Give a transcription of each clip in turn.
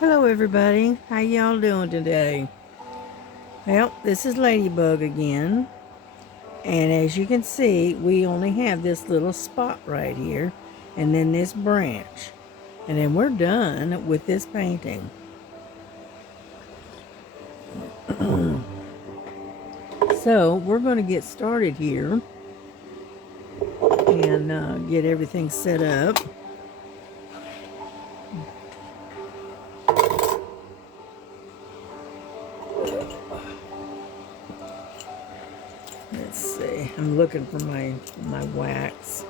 Hello everybody, how y'all doing today? Well, this is Ladybug again, and as you can see, we only have this little spot right here, and then this branch, and then we're done with this painting. So we're going to get started here and get everything set up. Let's see, I'm looking for my wax.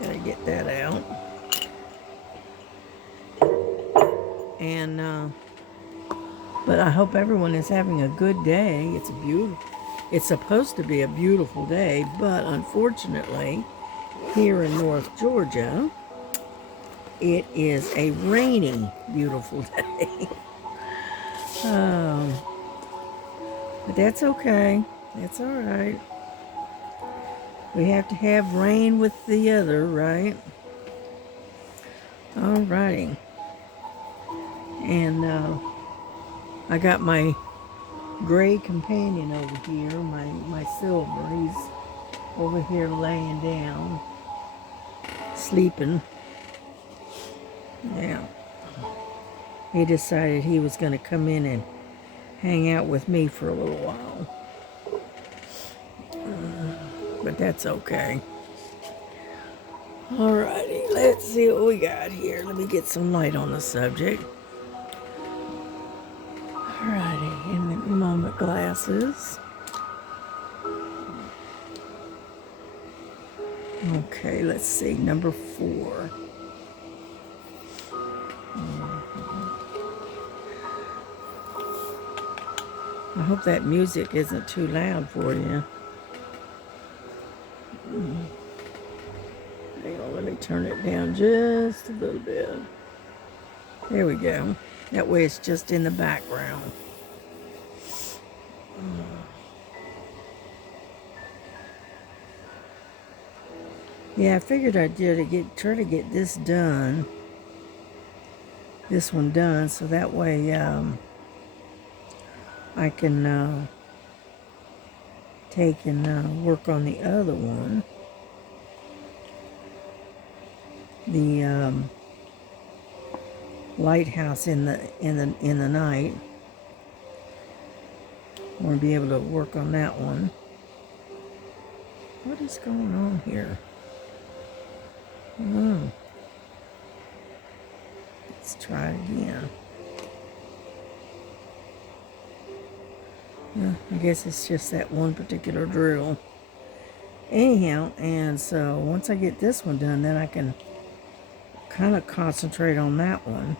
Gotta get that out. And but I hope everyone is having a good day. It's supposed to be a beautiful day, but unfortunately, here in North Georgia, it is a rainy, beautiful day. But that's okay. That's all right. We have to have rain with the other, right? All righty. And I got my gray companion over here, my silver. He's over here laying down, sleeping. Yeah. He decided he was going to come in and hang out with me for a little while. But that's okay. Alrighty, let's see what we got here. Let me get some light on the subject. Alrighty, and let me remove my glasses. Okay, let's see, number 4. I hope that music isn't too loud for you. Hang on, let me turn it down just a little bit. There we go. That way it's just in the background. Yeah, I figured I'd try to get this done. This one done, so that way I can take and work on the other one. The lighthouse in the night. I want to be able to work on that one. What is going on here? Let's try it again. I guess it's just that one particular drill. Anyhow, and so once I get this one done, then I can kind of concentrate on that one.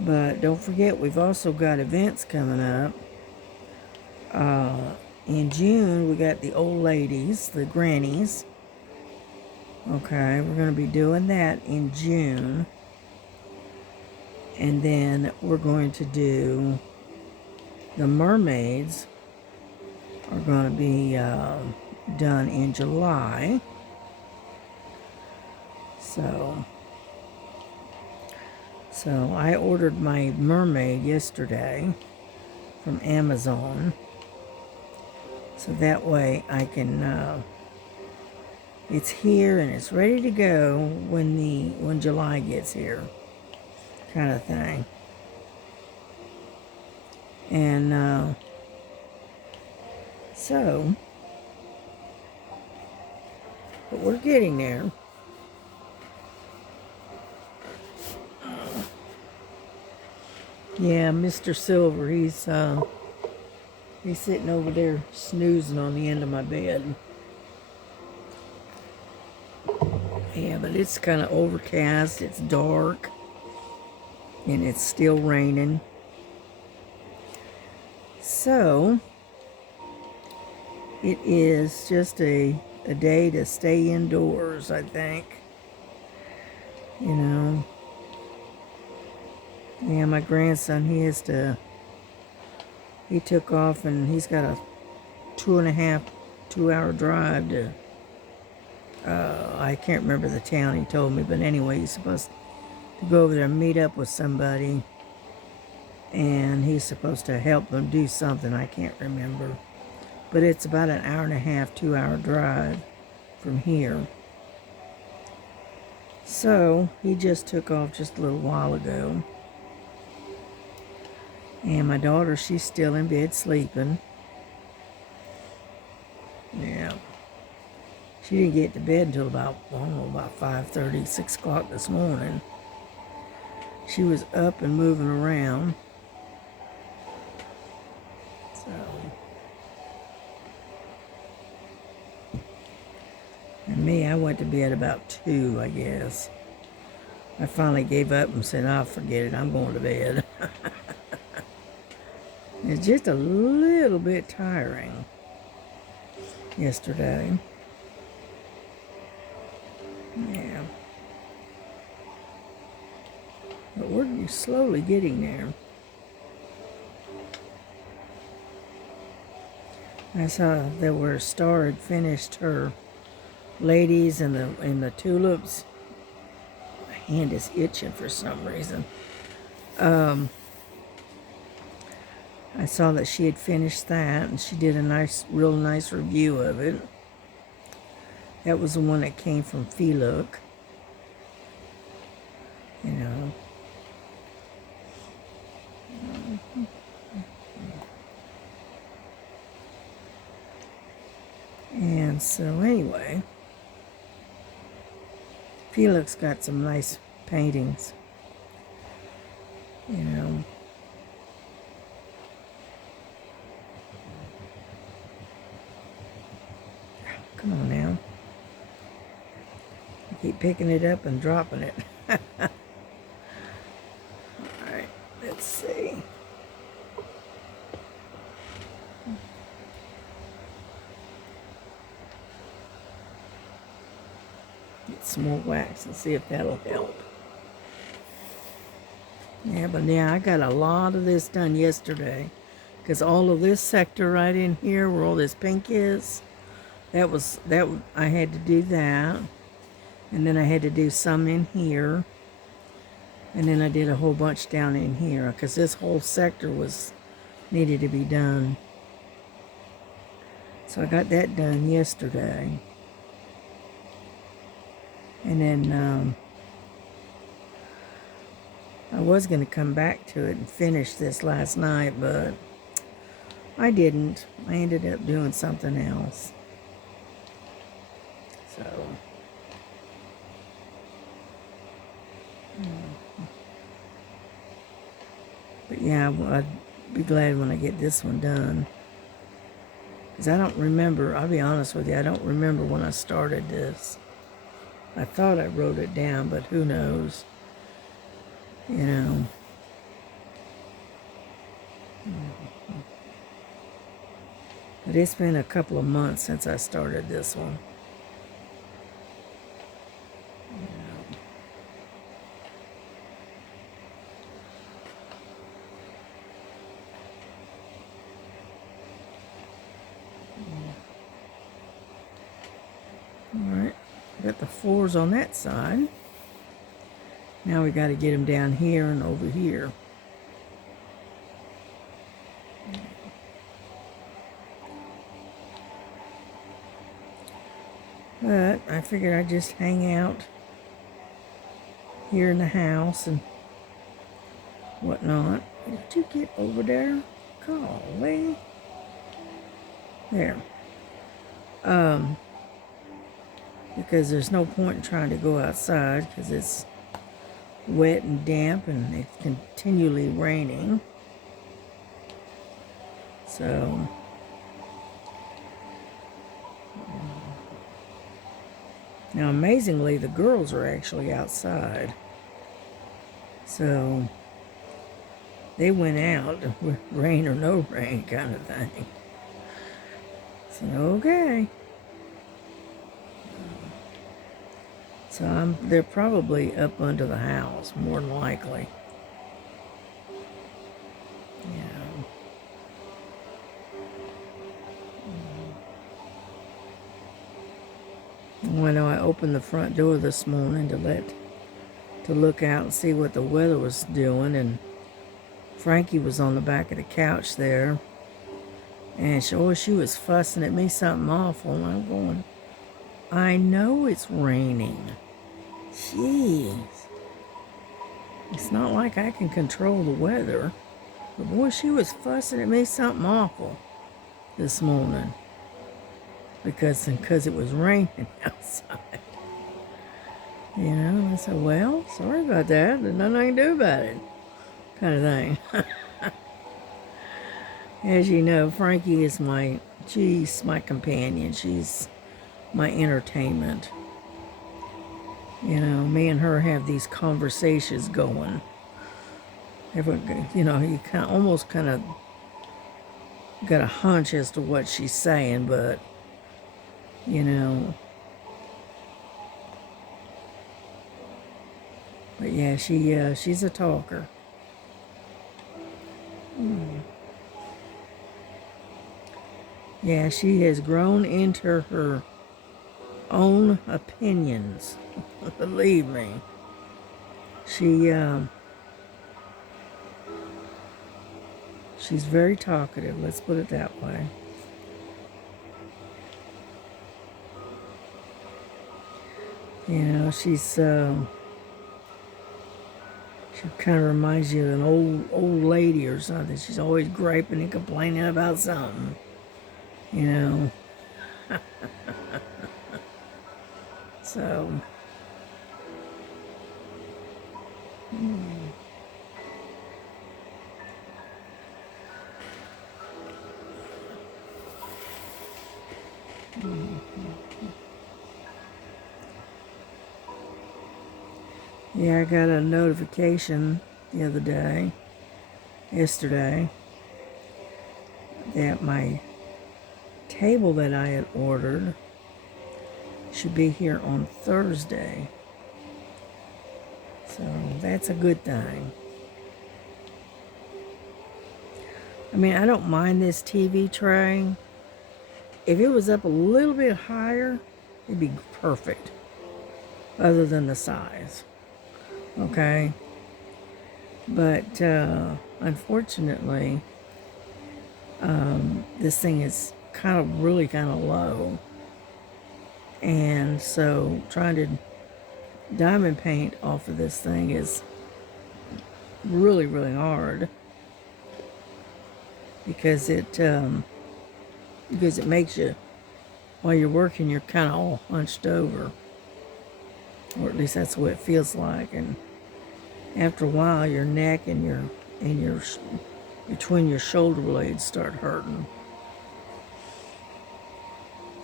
But don't forget, we've also got events coming up. In June, we got the old ladies, the grannies. Okay, we're going to be doing that in June. And then we're going to do the mermaids are going to be done in July. So I ordered my mermaid yesterday from Amazon. So that way I can, it's here and it's ready to go when July gets here, kind of thing. And but we're getting there. Yeah, Mr. Silver, he's sitting over there snoozing on the end of my bed. Yeah, but it's kind of overcast, it's dark, and it's still raining. So, it is just a day to stay indoors, I think. You know. Yeah, my grandson, he took off and he's got a 2.5-2 hour drive to, I can't remember the town he told me, but anyway, to go over there and meet up with somebody. And he's supposed to help them do something. I can't remember. But it's about an hour and a half, 2-hour drive from here. So he just took off just a little while ago. And my daughter, she's still in bed sleeping. Yeah. She didn't get to bed until about, I don't know, about 5:30, 6 o'clock this morning. She was up and moving around. So. And me, I went to bed about 2, I guess. I finally gave up and said, "I'll forget it. I'm going to bed." It's just a little bit tiring yesterday. Yeah. But we're slowly getting there. I saw that where Star had finished her ladies and the tulips. My hand is itching for some reason. I saw that she had finished that, and she did a real nice review of it. That was the one that came from Look. You know. And so anyway, Felix got some nice paintings. You know. Come on now. I keep picking it up and dropping it. Alright, let's see. Get some more wax and see if that'll help. Yeah, but yeah, I got a lot of this done yesterday. Because all of this sector right in here where all this pink is, I had to do that. And then I had to do some in here. And then I did a whole bunch down in here. Because this whole sector needed to be done. So I got that done yesterday. And then I was going to come back to it and finish this last night, but I didn't. I ended up doing something else. So. But yeah, I'd be glad when I get this one done. Because I don't remember, I'll be honest with you, I don't remember when I started this. I thought I wrote it down, but who knows? You know. But it's been a couple of months since I started this one. Alright, got the floors on that side. Now we got to get them down here and over here. But I figured I'd just hang out here in the house and whatnot. Did you get over there? Golly. There. Because there's no point in trying to go outside because it's wet and damp and it's continually raining. So now amazingly the girls are actually outside. So they went out, rain or no rain kind of thing. So okay. So they're probably up under the house, more than likely. Yeah. When I opened the front door this morning to let to look out and see what the weather was doing, and Frankie was on the back of the couch there, and she was fussing at me something awful, and I'm going, I know it's raining. Jeez. It's not like I can control the weather. But boy, she was fussing at me something awful this morning. Because it was raining outside. You know, I said, well, sorry about that. There's nothing I can do about it. Kind of thing. As you know, Frankie is she's my companion. She's my entertainment. You know, me and her have these conversations going. You know, you almost kind of got a hunch as to what she's saying, but, you know. But yeah, she's a talker. Yeah, she has grown into her own opinions. Believe me. She's very talkative, let's put it that way. You know, she kind of reminds you of an old lady or something. She's always griping and complaining about something. You know. So. Yeah, I got a notification the other day, yesterday, that my table that I had ordered should be here on Thursday. So that's a good thing. I mean, I don't mind this TV tray. If it was up a little bit higher, it'd be perfect. Other than the size. Okay? But unfortunately, this thing is really kind of low. And so trying to diamond paint off of this thing is really, really hard. Because it makes you, while you're working, you're kind of all hunched over. Or at least that's what it feels like. And after a while, your neck and your between your shoulder blades start hurting.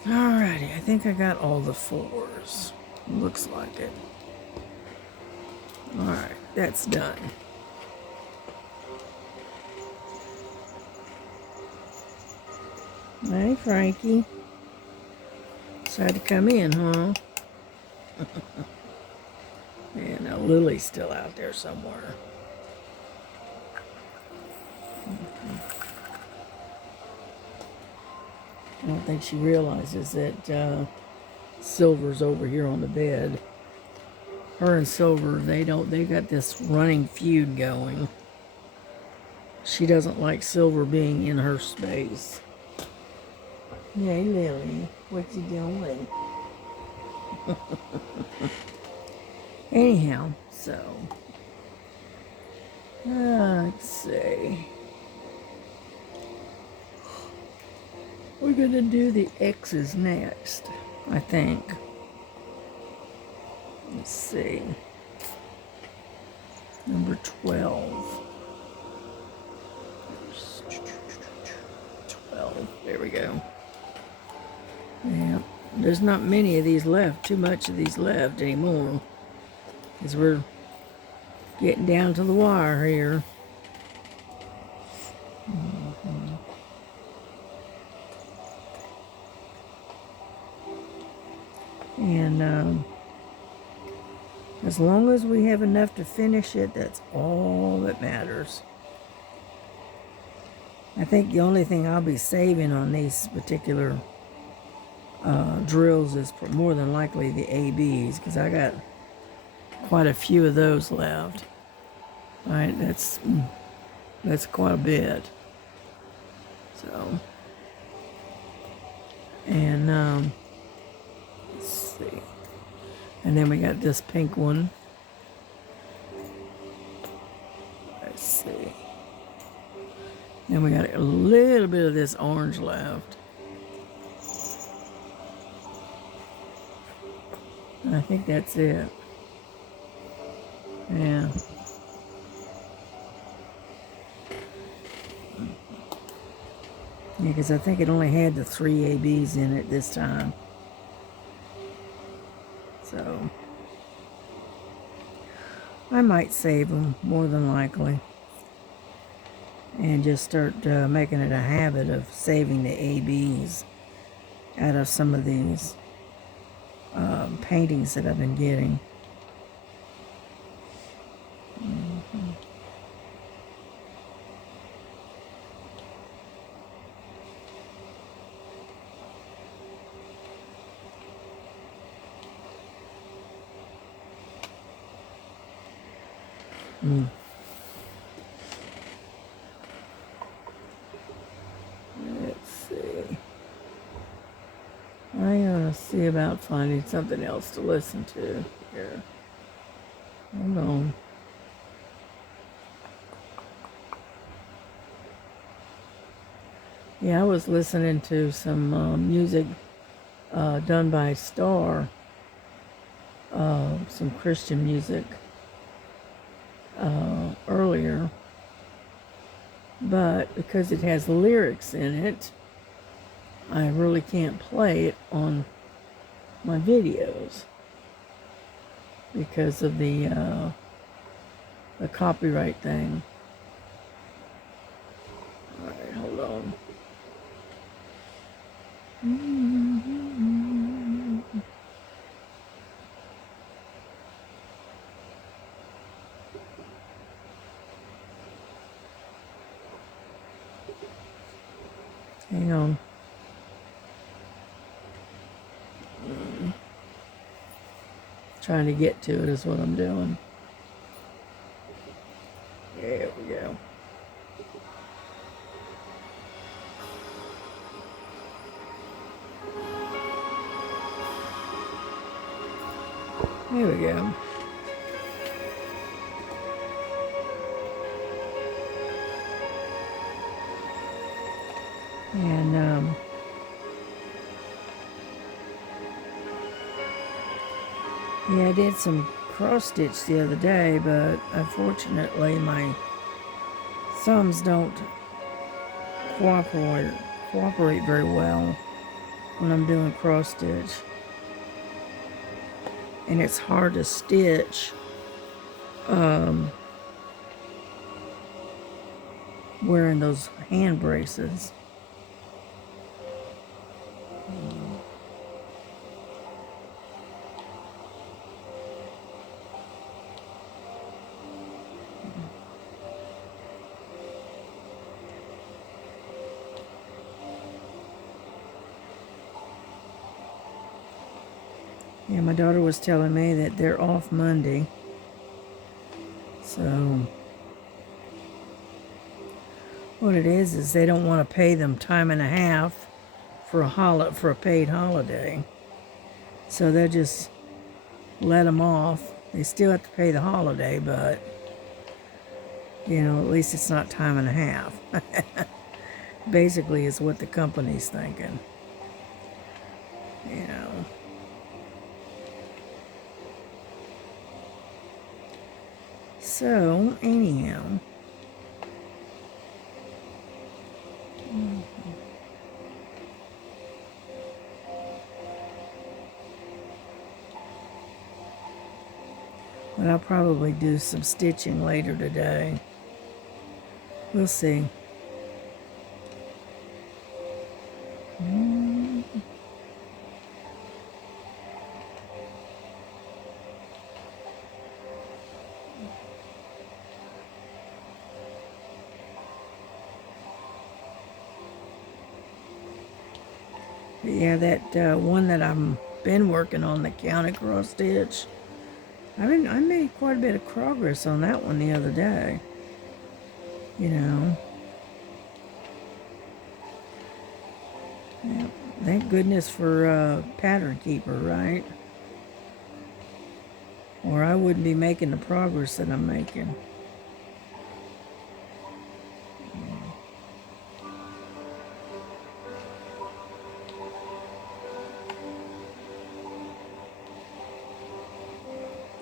Alrighty, I think I got all the fours. Looks like it. Alright, that's done. Hey, Frankie. Decided to come in, huh? Yeah, now Lily's still out there somewhere. I don't think she realizes that Silver's over here on the bed. Her and Silver, they got this running feud going. She doesn't like Silver being in her space. Hey, Lily, what you doing? Anyhow, so let's see. We're gonna do the X's next, I think. Let's see. Number 12. 12. There we go. Yeah, there's not many of these left, too much of these left anymore. Because we're getting down to the wire here. And as long as we have enough to finish it, that's all that matters. I think the only thing I'll be saving on these particular drills is more than likely the ABs, because I quite a few of those left. All right, that's quite a bit. So, and let's see. And then we got this pink one. Let's see. Then we got a little bit of this orange left. And I think that's it. Yeah. Yeah, because I think it only had the 3 ABs in it this time. So, I might save them, more than likely. And just start making it a habit of saving the ABs out of some of these paintings that I've been getting. Let's see. I'm gonna see about finding something else to listen to here. Hold on. Yeah, I was listening to some music done by Star, some Christian music earlier, but because it has lyrics in it, I really can't play it on my videos because of the copyright thing. All right, hold on. Hang on. Trying to get to it is what I'm doing. There we go. There we go. And yeah, I did some cross stitch the other day, but unfortunately my thumbs don't cooperate very well when I'm doing cross stitch. And it's hard to stitch wearing those hand braces. Yeah, my daughter was telling me that they're off Monday. So, what it is they don't want to pay them time and a half for a paid holiday. So they'll just let them off. They still have to pay the holiday, but, you know, at least it's not time and a half. Basically is what the company's thinking. You know. So, anyhow. But I'll probably do some stitching later today. We'll see. Yeah, that one that I've been working on, the counter cross stitch, I made quite a bit of progress on that one the other day. You know. Yeah, thank goodness for Pattern Keeper, right? Or I wouldn't be making the progress that I'm making.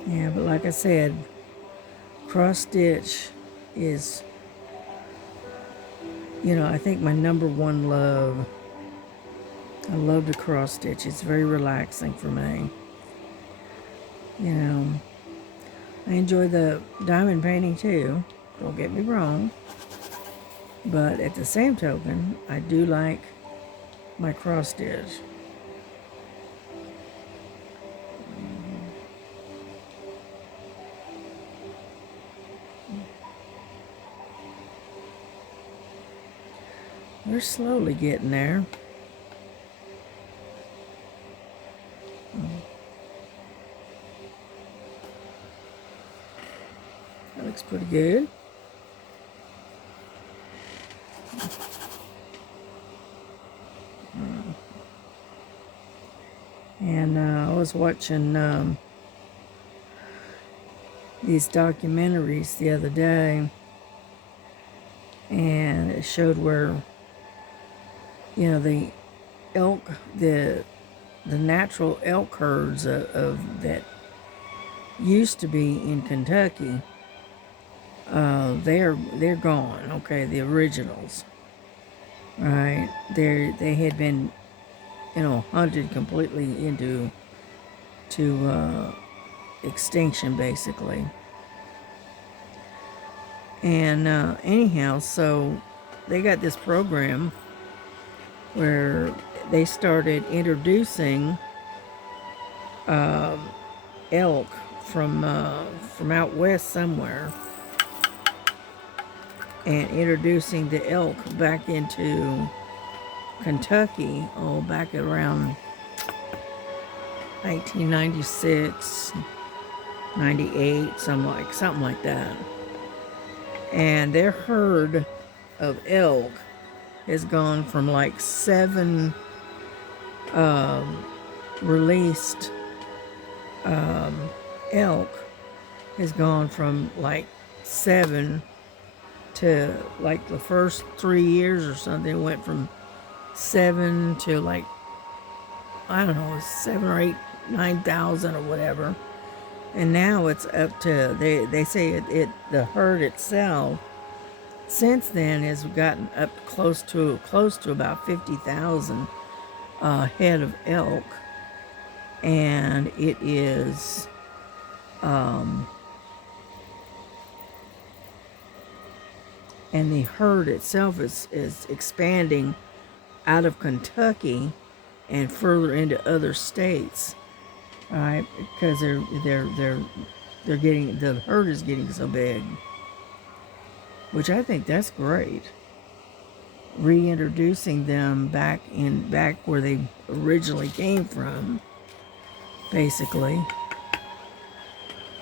Yeah, but like I said, cross stitch is, I think my number one love. I love to cross stitch. It's very relaxing for me. I enjoy the diamond painting too. Don't get me wrong. But at the same token, I do like my cross stitch. We're slowly getting there. That looks pretty good. And I was watching these documentaries the other day, and it showed where, the elk, the natural elk herds of that used to be in Kentucky, they're gone. Okay, the originals, right? They had been, hunted completely into extinction, basically. And anyhow, so they got this program where they started introducing elk from out west somewhere, and introducing the elk back into Kentucky, back around 1996, 98, something like that. And their herd of elk has gone from like 7 released elk, has gone from like 7 to, like, the first 3 years or something, went from 7 to, like, I don't know, 7 or 8, 9,000 or whatever. And now it's up to, they say the herd itself since then has gotten up close to about 50,000 head of elk. And it is and the herd itself is expanding out of Kentucky and further into other states. All right, because they're getting, the herd is getting so big, which I think that's great. Reintroducing them back where they originally came from, basically.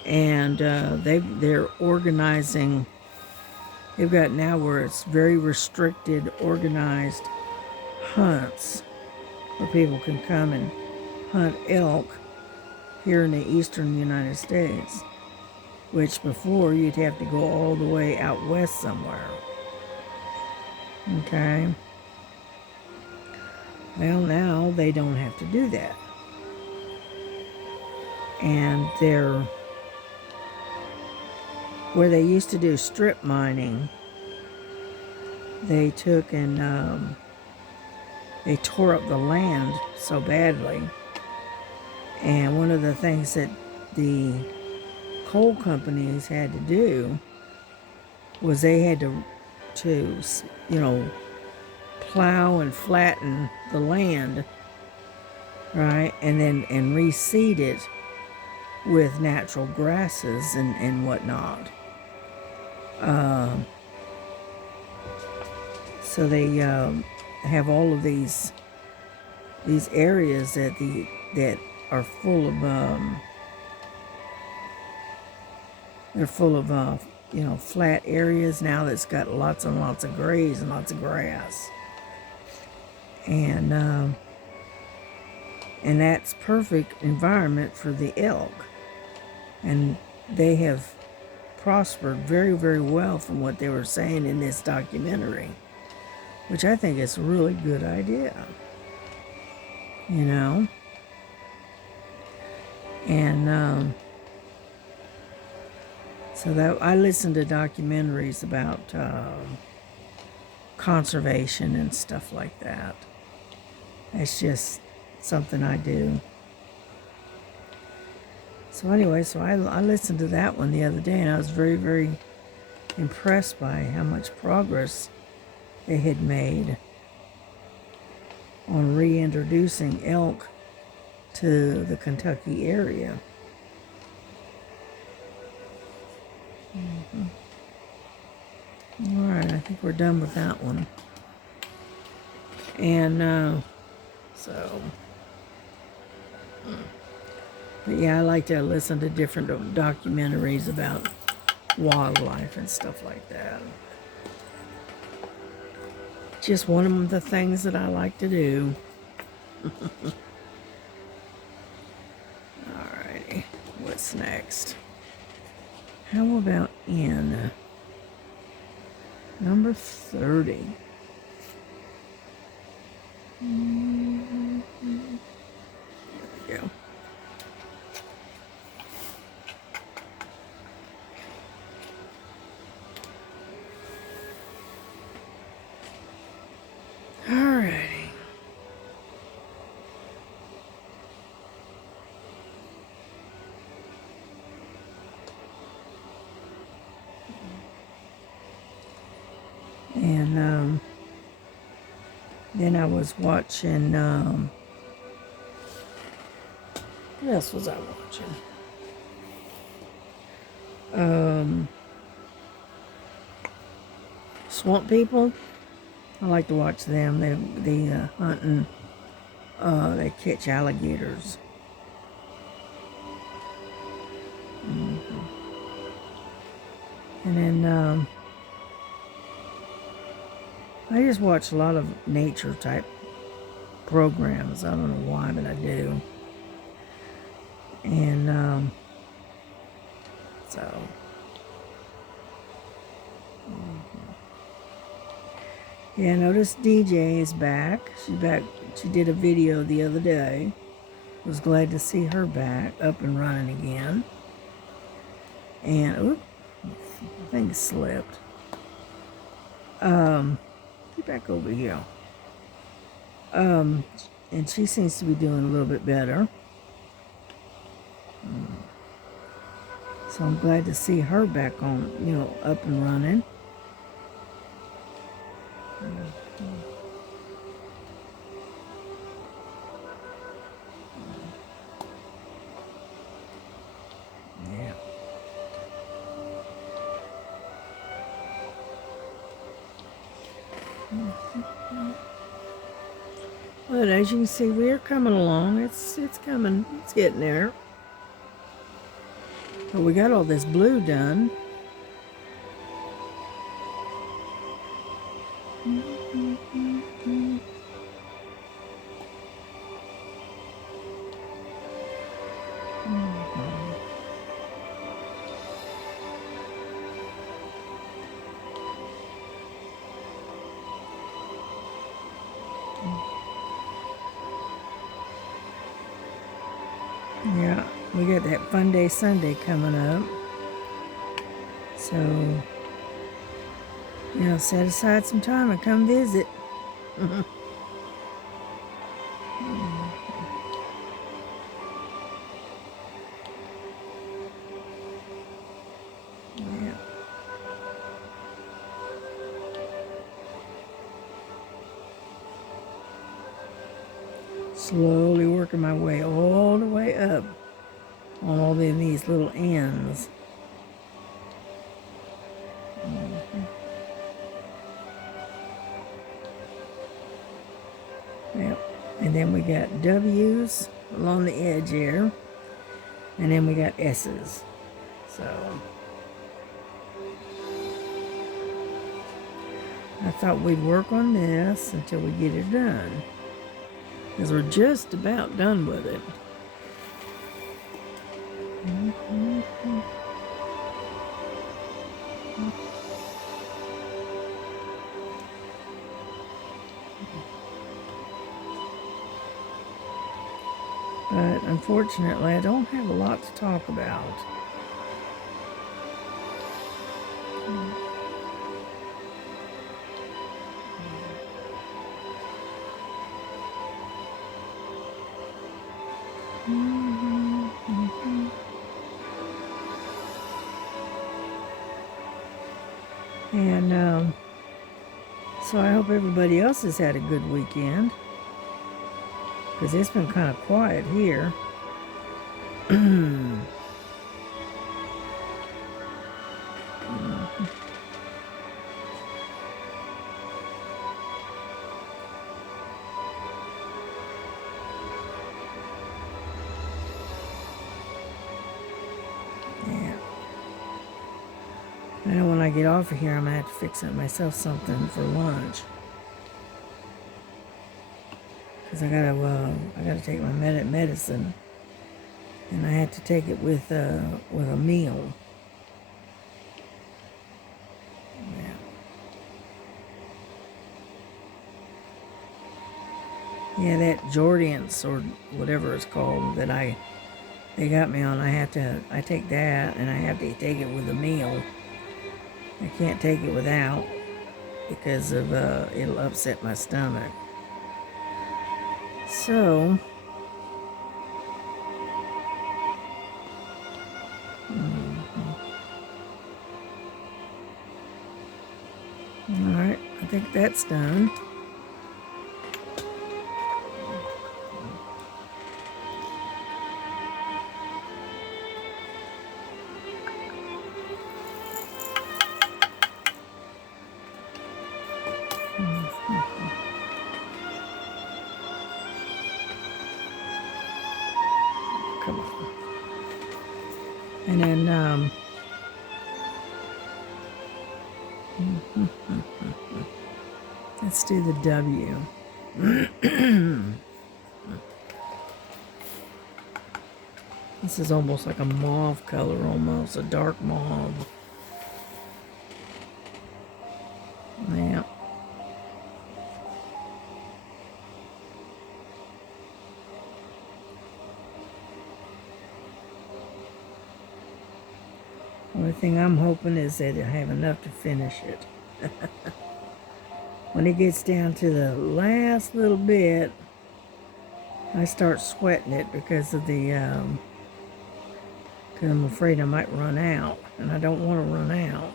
And they're organizing. They've got now where it's very restricted, organized hunts where people can come and hunt elk here in the eastern United States, which before you'd have to go all the way out west somewhere. Okay. Well, now they don't have to do that. And they're, where they used to do strip mining, they took and they tore up the land so badly. And one of the things that the coal companies had to do was they had to plow and flatten the land, right, and reseed it with natural grasses and whatnot. So they have all of these areas that are full of they're full of, flat areas now that's got lots and lots of grays and lots of grass. And that's perfect environment for the elk. And they have prospered very, very well from what they were saying in this documentary, which I think is a really good idea, And so that I listen to documentaries about conservation and stuff like that. It's just something I do. So anyway, I listened to that one the other day, and I was very, very impressed by how much progress they had made on reintroducing elk to the Kentucky area. All right, I think we're done with that one. And but yeah, I like to listen to different documentaries about wildlife and stuff like that. Just one of the things that I like to do. Alrighty, what's next? How about in number 30? There we go. Alrighty. And then I was watching, what else was I watching? Swamp People. I like to watch them. They hunt and they catch alligators. And then I just watch a lot of nature type programs. I don't know why, but I do. And yeah, I noticed DJ is back. She's back. She did a video the other day. Was glad to see her back, up and running again. And, oop, I think it slipped. Get back over here. And she seems to be doing a little bit better. So I'm glad to see her back on, up and running. Yeah. But as you can see, we're coming along. It's coming. It's getting there. But we got all this blue done. Yeah, we got that Fun Day Sunday coming up. So, set aside some time and come visit. Yeah. Slowly working my way all the way up on all these little ends. Yep. And then we got W's along the edge here. And then we got S's. So, I thought we'd work on this until we get it done, because we're just about done with it. But unfortunately, I don't have a lot to talk about. And so I hope everybody else has had a good weekend, because it's been kind of quiet here. I know when I get off of here, I'm going to have to fix myself something for lunch. Because I gotta take my medicine, and I had to take it with a meal. Yeah, that Jordiance or whatever it's called that they got me on. I take that, and I have to take it with a meal. I can't take it without, because of it'll upset my stomach. So all right, I think that's done. Come on. And then let's do the W. This is almost like a mauve color, almost a dark mauve. Yeah. Only thing I'm hoping is that I have enough to finish it. When it gets down to the last little bit, I start sweating it because of because I'm afraid I might run out, and I don't want to run out.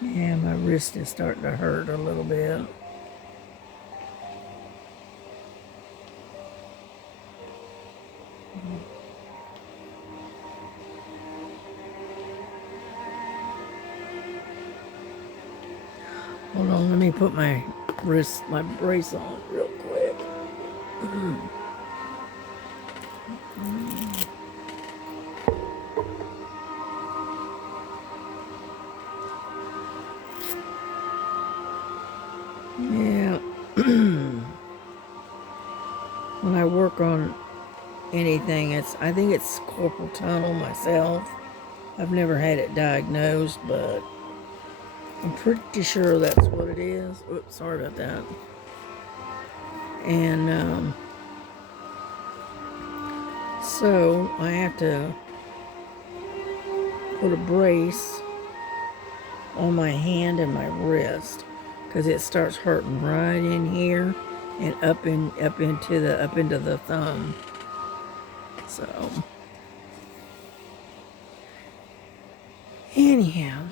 Yeah, my wrist is starting to hurt a little bit. Hold on, let me put my brace on real quick. Yeah. When I work on anything, I think it's carpal tunnel myself. I've never had it diagnosed, but I'm pretty sure that's what it is. Oops, sorry about that. And so I have to put a brace on my hand and my wrist, because it starts hurting right in here and up into the thumb. So anyhow,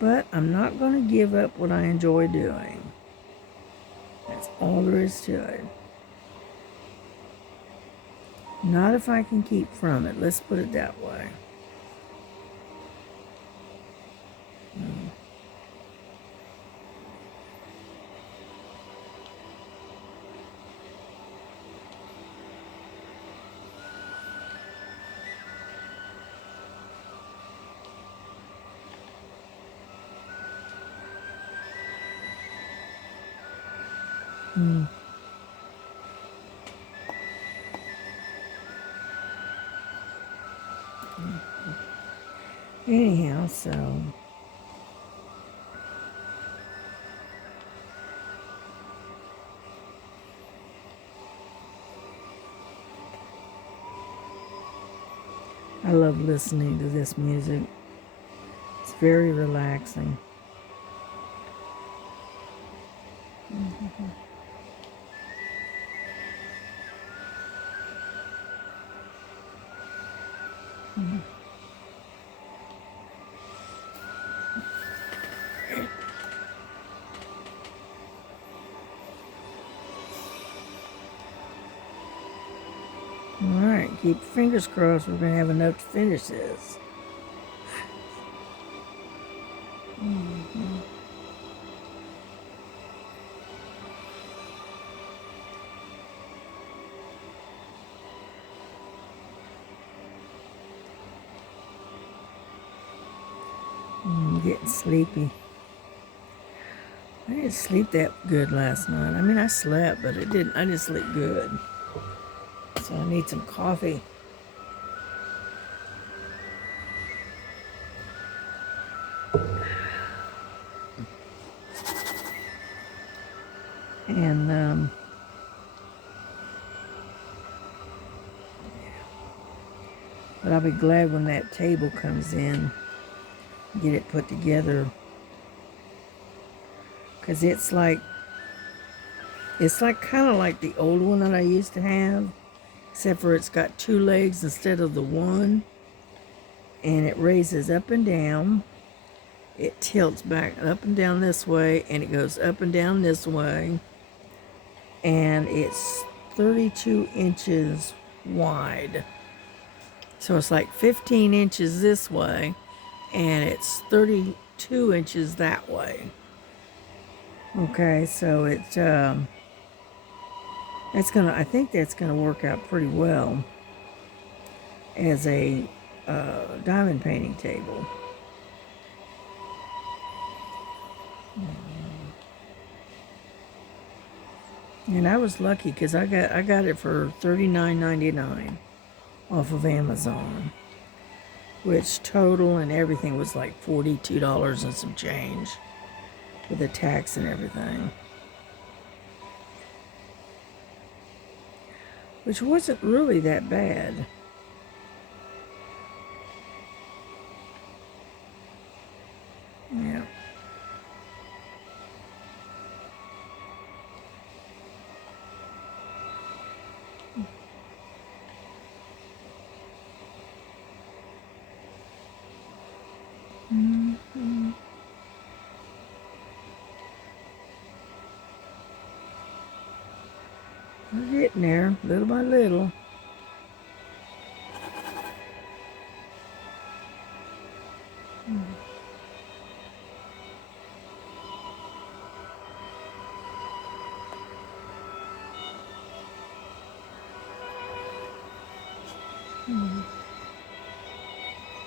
but I'm not going to give up what I enjoy doing. That's all there is to it. Not if I can keep from it. Let's put it that way. Anyhow, so I love listening to this music. It's very relaxing. Alright, keep your fingers crossed we're going to have enough to finish this. I'm getting sleepy. I didn't sleep that good last night. I mean, I slept, but I didn't sleep good. So I need some coffee. And, but I'll be glad when that table comes in, get it put together. Because it's like kind of like the old one that I used to have, except for it's got 2 legs instead of the 1. And it raises up and down. It tilts back up and down this way, and it goes up and down this way. And it's 32 inches wide. So it's like 15 inches this way, and it's 32 inches that way. Okay, so I think that's gonna work out pretty well as a diamond painting table. And I was lucky because I got it for $39.99 off of Amazon, which total and everything was like $42 and some change with the tax and everything, which wasn't really that bad. Yeah. We're getting there, little by little.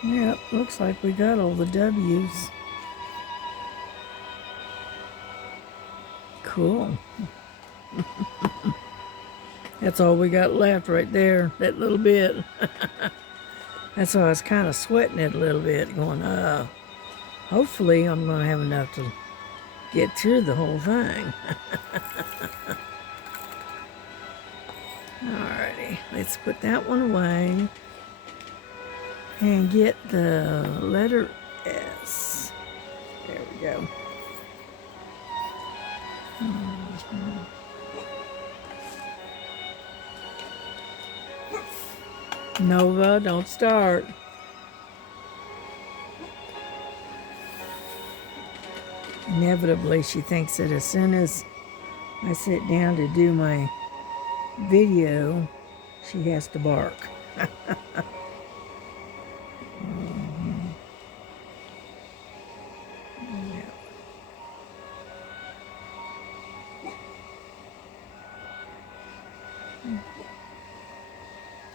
Yep, looks like we got all the W's. Cool. That's all we got left right there, that little bit. That's why I was kind of sweating it a little bit, going, hopefully I'm going to have enough to get through the whole thing. Alrighty, let's put that one away and get the letter S. There we go. Nova, don't start. Inevitably, she thinks that as soon as I sit down to do my video, she has to bark. Yeah.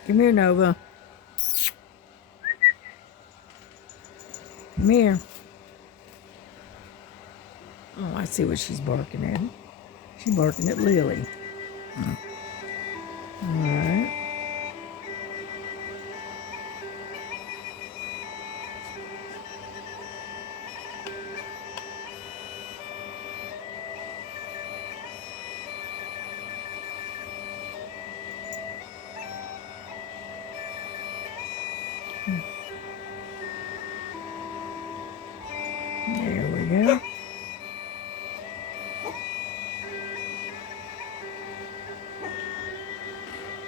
Come here, Nova. Come here. Oh, I see what she's barking at. She's barking at Lily. All right. There we go.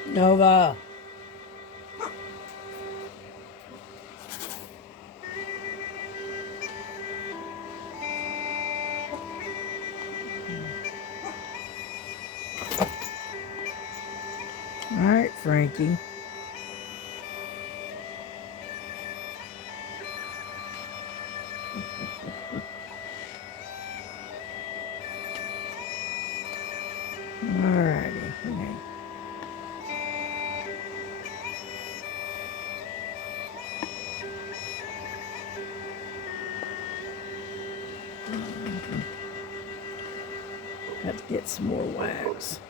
Nova. All right, Frankie. All righty. Okay. Have to get some more wax.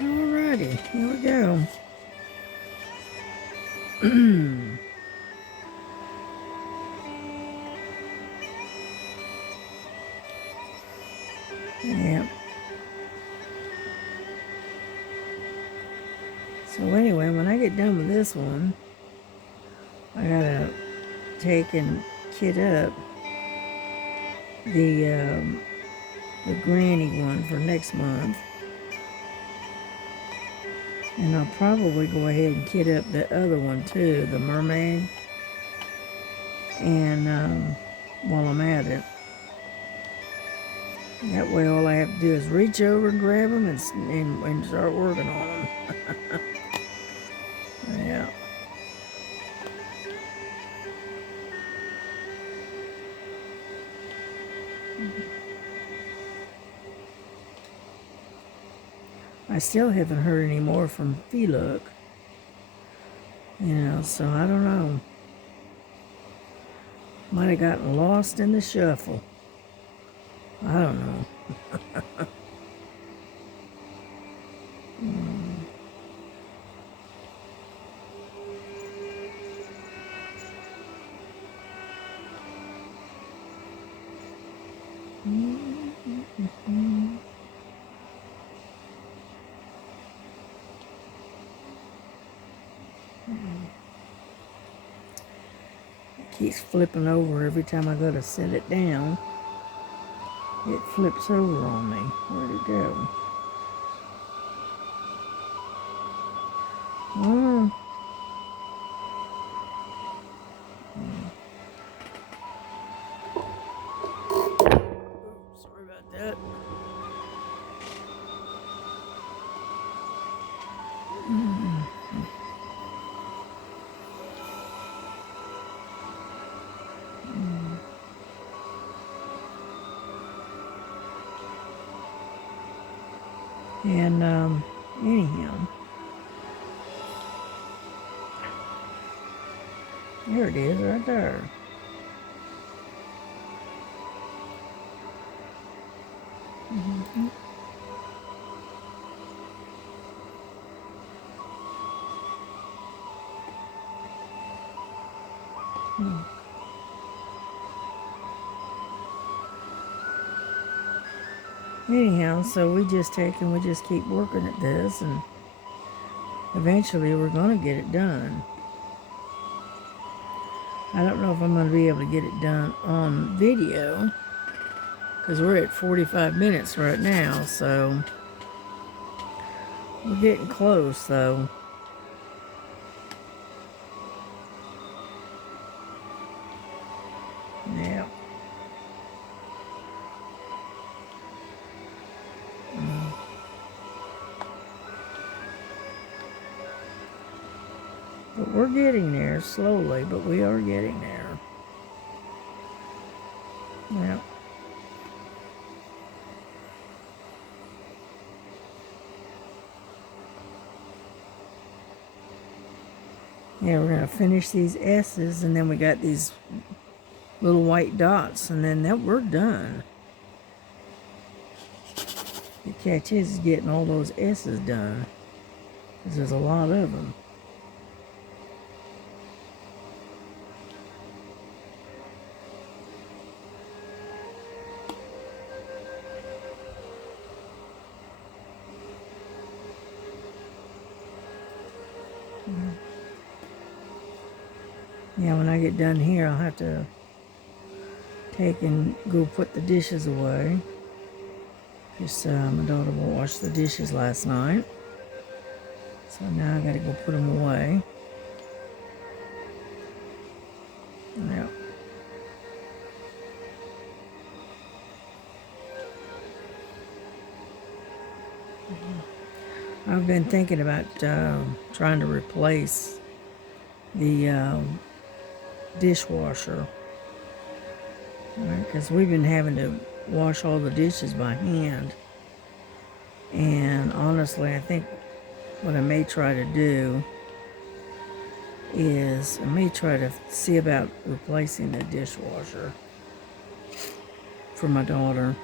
Alrighty, here we go. Yeah. So anyway, when I get done with this one, I gotta take and kit up the granny one for next month. And I'll probably go ahead and kit up the other one too, the mermaid. And while I'm at it, that way all I have to do is reach over and grab them and start working on them. Yeah. I still haven't heard any more from Felix. You know, so I don't know. Might have gotten lost in the shuffle. I don't know. It keeps flipping over every time I go to set it down. It flips over on me. Where'd it go? Oh. Sorry about that. And anyhow, there it is right there. Anyhow, so we just keep working at this, and eventually we're going to get it done. I don't know if I'm going to be able to get it done on video, because we're at 45 minutes right now, so We're getting close, though. Yeah. But we're getting there slowly, but we are getting there. Yeah. Yeah, we're going to finish these S's, and then we got these little white dots, and then we're done. The catch is getting all those S's done, because there's a lot of them. Yeah, when I get done here, I'll have to take and go put the dishes away. Just my daughter washed the dishes last night, so now I got to go put them away. Yeah. I've been thinking about trying to replace the dishwasher, because we've been having to wash all the dishes by hand. And honestly, I think what I may try to do is I may try to see about replacing the dishwasher for my daughter.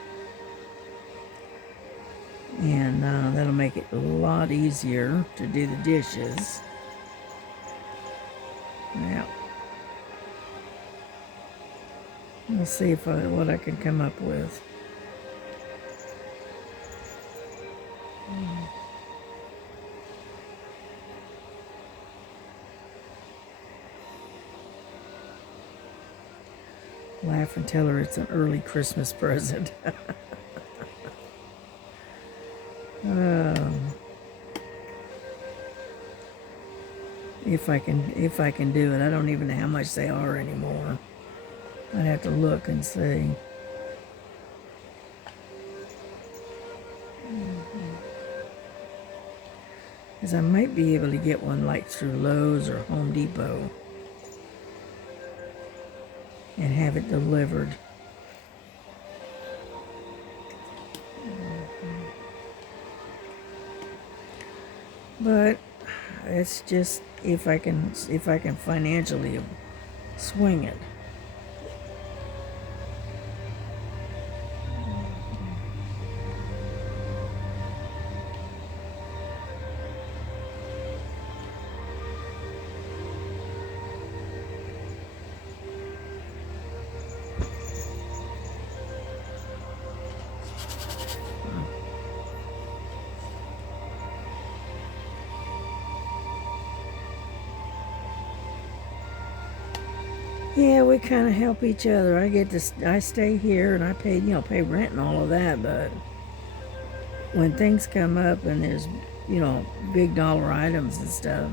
And that'll make it a lot easier to do the dishes. Yeah. We'll see what I can come up with. Laugh and tell her it's an early Christmas present. If I can do it. I don't even know how much they are anymore. I'd have to look and see. Because I might be able to get one like through Lowe's or Home Depot and have it delivered. But it's just if I can financially swing it. Yeah, we kind of help each other. I stay here and I pay rent and all of that, but when things come up and there's, big dollar items and stuff,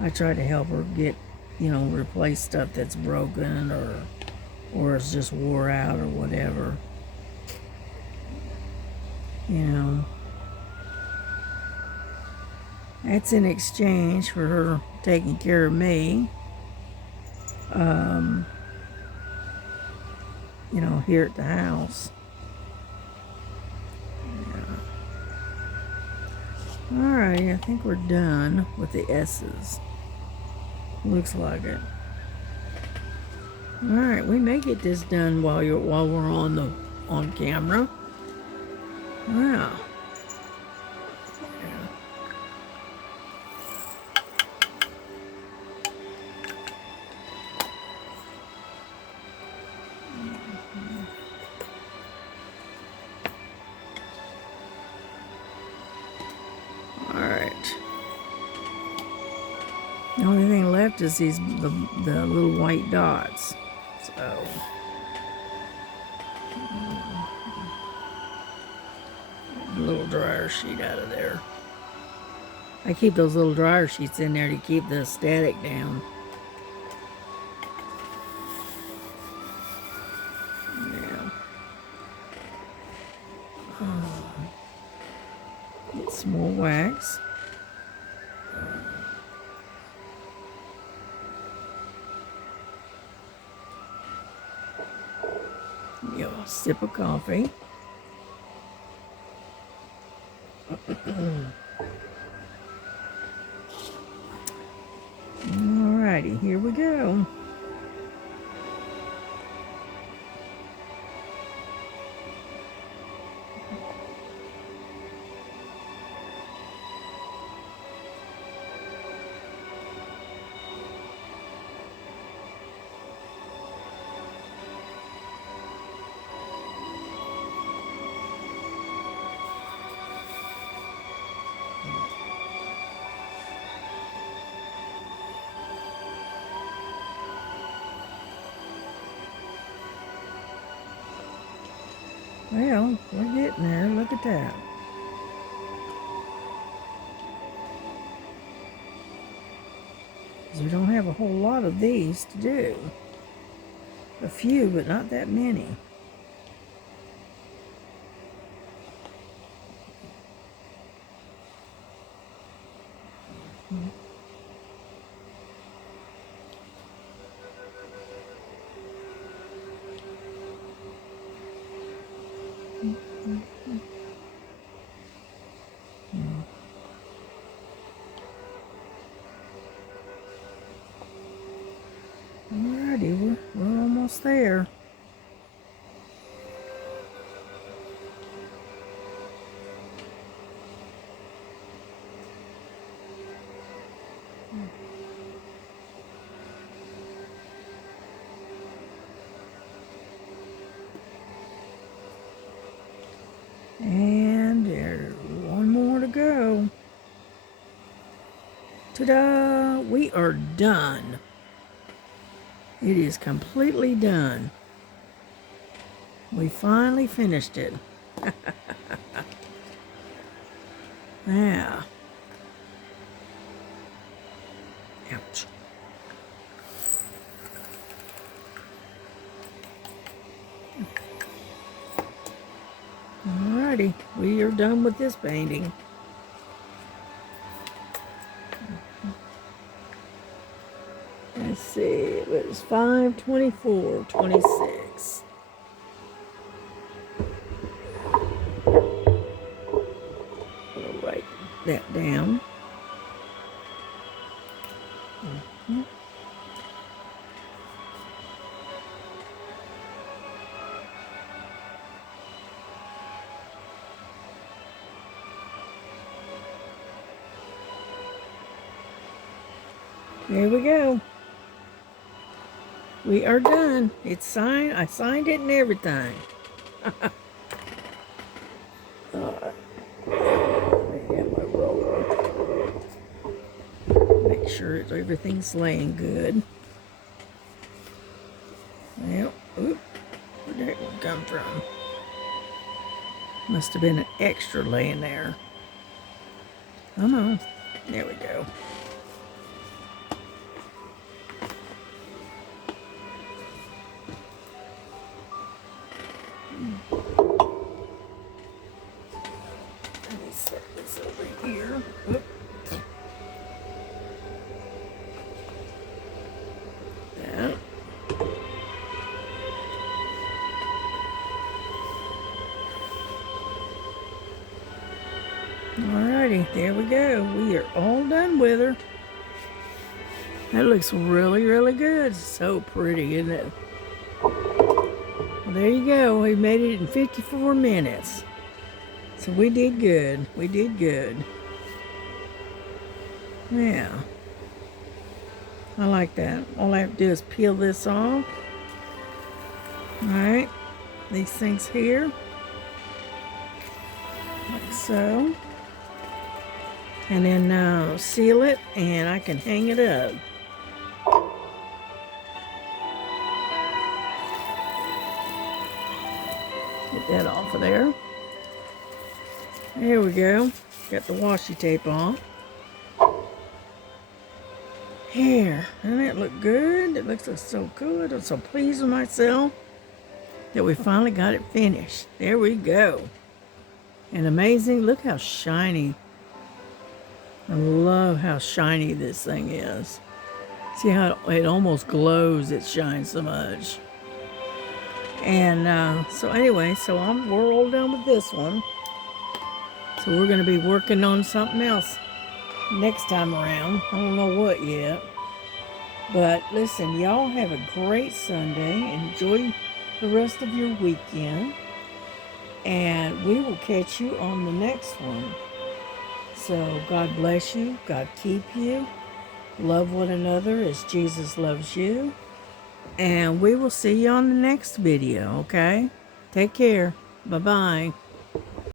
I try to help her get, replace stuff that's broken or is just wore out or whatever. That's in exchange for her taking care of me. Here at the house. Yeah. Alrighty, I think we're done with the S's. Looks like it. Alright, we may get this done while we're on camera. Wow. The only thing left is the little white dots. So a little dryer sheet out of there. I keep those little dryer sheets in there to keep the static down. Yeah. Get some more wax. Get a sip of coffee. Alrighty, here we go. Well, we're getting there. Look at that. Because we don't have a whole lot of these to do. A few, but not that many. Alrighty, we're almost there. And there's one more to go. Ta-da! We are done. It is completely done. We finally finished it. Yeah. Ouch. Alrighty, we are done with this painting. Let's see, it was 5/24/26. I'll write that down. There we go. We are done. It's signed. I signed it and everything. Make sure everything's laying good. Well, oop, where did it come from? Must have been an extra laying there. Come on. There we go. Let me set this over here. Oop. Yeah. Alrighty, there we go. We are all done with her. That looks really, really good. So pretty, isn't it? Well, there you go. We made it in 54 minutes. So we did good. We did good. Yeah. I like that. All I have to do is peel this off. Alright. These things here. Like so. And then seal it, and I can hang it up. Get that off of there. There we go. Got the washi tape on. Here, doesn't it look good? It looks so good. I'm so pleased with myself that we finally got it finished. There we go. And amazing, look how shiny. I love how shiny this thing is. See how it almost glows, it shines so much. And so anyway, we're all done with this one. So we're gonna be working on something else next time around. I don't know what yet. But listen, y'all have a great Sunday. Enjoy the rest of your weekend. And we will catch you on the next one. So God bless you. God keep you. Love one another as Jesus loves you. And we will see you on the next video, okay? Take care. Bye-bye.